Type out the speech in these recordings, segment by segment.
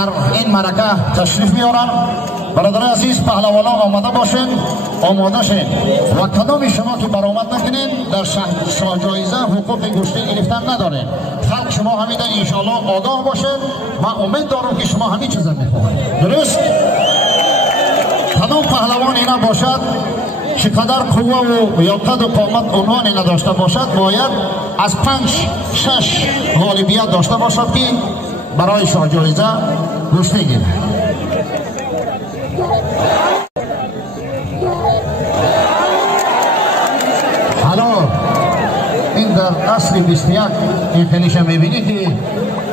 در این معرکه تشریف میارن. برادر عزیز پهلوانان آماده باشین، آماده شین و کدام شما که برآمد نکنین در شاه جایزه حقوق گوشتی گرفتن ندارین. خلق شما همیده انشاءالله آگاه باشین. من امید دارم که شما همین چیزا میخواهید. درست؟ کدام پهلوان اینا باشد چقدر قوه و یا قد و قامت عنوان نداشته باشد باید از 5-6 غالبیت داشته باشد که برای شاه جایزه گوشتی گیره. حالا این در اصل 21 این خیلیش میبینی که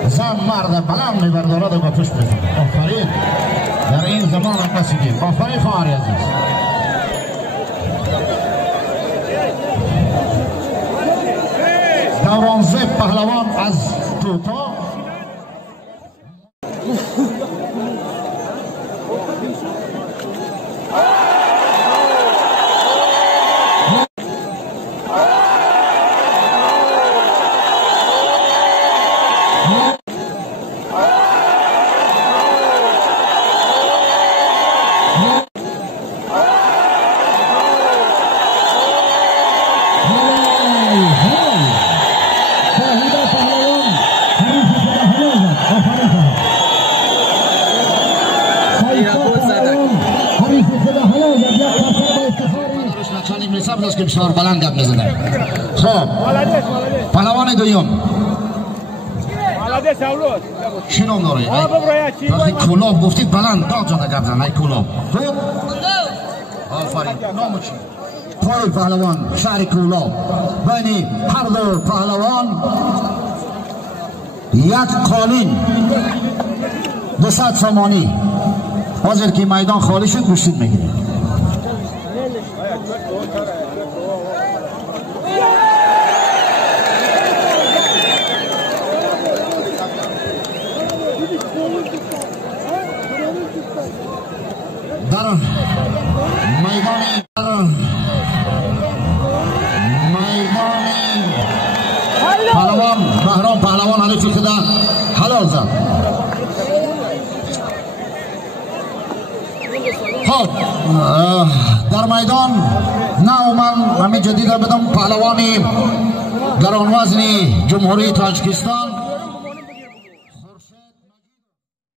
زن مرد بلند میبردارد و با پشت بزن. آفرین در این زمان هم بسیدیم. آفرین فاری عزیز. دورانزه پهلوان از توتا که بسیار بلند گپ میزنه. خب پهلوان دویم چی نام داره؟ وقتی کلاب گفتید بلند داد جاده گپ زن. ای کلاب خب آفرین. نام چی؟ پای پهلوان شهر کلاب. بین هر دو پهلوان یک قالین 200 سامانی. حاضر که میدان خالی شد گوشید میگیرید. در میدان پهلوان بهرام پهلوان علی فکرده حلال زد. خب در میدان نه من همین جدید بدم پهلوانی گرانوزن جمهوری تاجیکستان